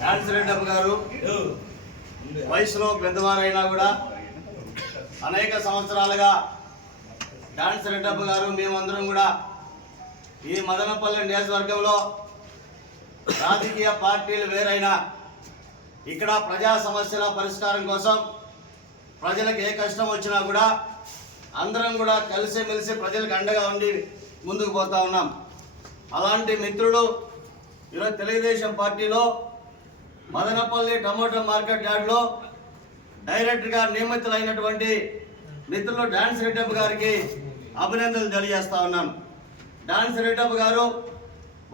Dance Reddappa గారు వయసులో పెద్దవారైనా కూడా అనేక సంవత్సరాలుగా డాన్స్ రెడ్డప్ప గారు మేమందరం కూడా ఈ మదనపల్లి నియోజకవర్గంలో రాజకీయ పార్టీలు వేరైనా ఇక్కడ ప్రజా సమస్యల పరిష్కారం కోసం ప్రజలకు ఏ కష్టం వచ్చినా కూడా అందరం కూడా కలిసిమెలిసి ప్రజలకు అండగా ఉండి ముందుకు పోతా ఉన్నాం. అలాంటి మిత్రుడు ఈరోజు తెలుగుదేశం పార్టీలో మదనపల్లి టమోటా మార్కెట్ యార్డ్లో డైరెక్టర్గా నియమితులైనటువంటి మిత్రులు డాన్స్ రెడ్డప్ప గారికి అభినందనలు తెలియజేస్తా ఉన్నాం. డాన్స్ రెడ్డప్ప గారు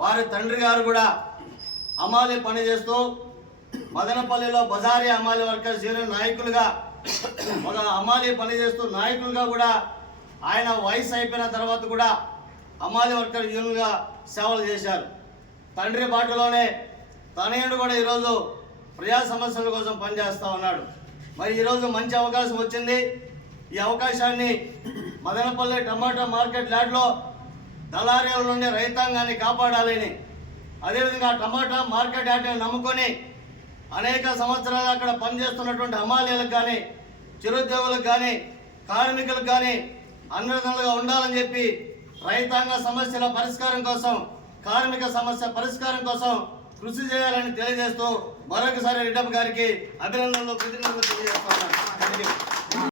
వారి తండ్రి గారు కూడా అమాలి పని చేస్తూ మదనపల్లిలో బజారీ అమాలి వర్కర్స్ యూనియన్ నాయకులుగా అమాలి పని చేస్తూ నాయకులుగా కూడా ఆయన వయసు అయిపోయిన తర్వాత కూడా అమాలి వర్కర్ యూనియన్గా సేవలు చేశారు. తండ్రి బాటలోనే తనయుడు కూడా ఈరోజు ప్రజా సమస్యల కోసం పనిచేస్తూ ఉన్నాడు. మరి ఈరోజు మంచి అవకాశం వచ్చింది. ఈ అవకాశాన్ని మదనపల్లి టమాటా మార్కెట్ యార్డ్లో దళారీల నుండి రైతాంగాన్ని కాపాడాలని, అదేవిధంగా టమాటా మార్కెట్ యార్డ్ని నమ్ముకొని అనేక సంవత్సరాలు అక్కడ పనిచేస్తున్నటువంటి హమాలీలకు కానీ, చిరుద్యోగులకు కానీ, కార్మికులకు కానీ అన్నదండలుగా ఉండాలని చెప్పి రైతాంగ సమస్యల పరిష్కారం కోసం, కార్మిక సమస్య పరిష్కారం కోసం కృషి చేయాలని తెలియజేస్తూ మరొకసారి రెడ్డప్ప గారికి అభినందనలు, కృతజ్ఞతలు తెలియజేస్తా ఉన్నాను.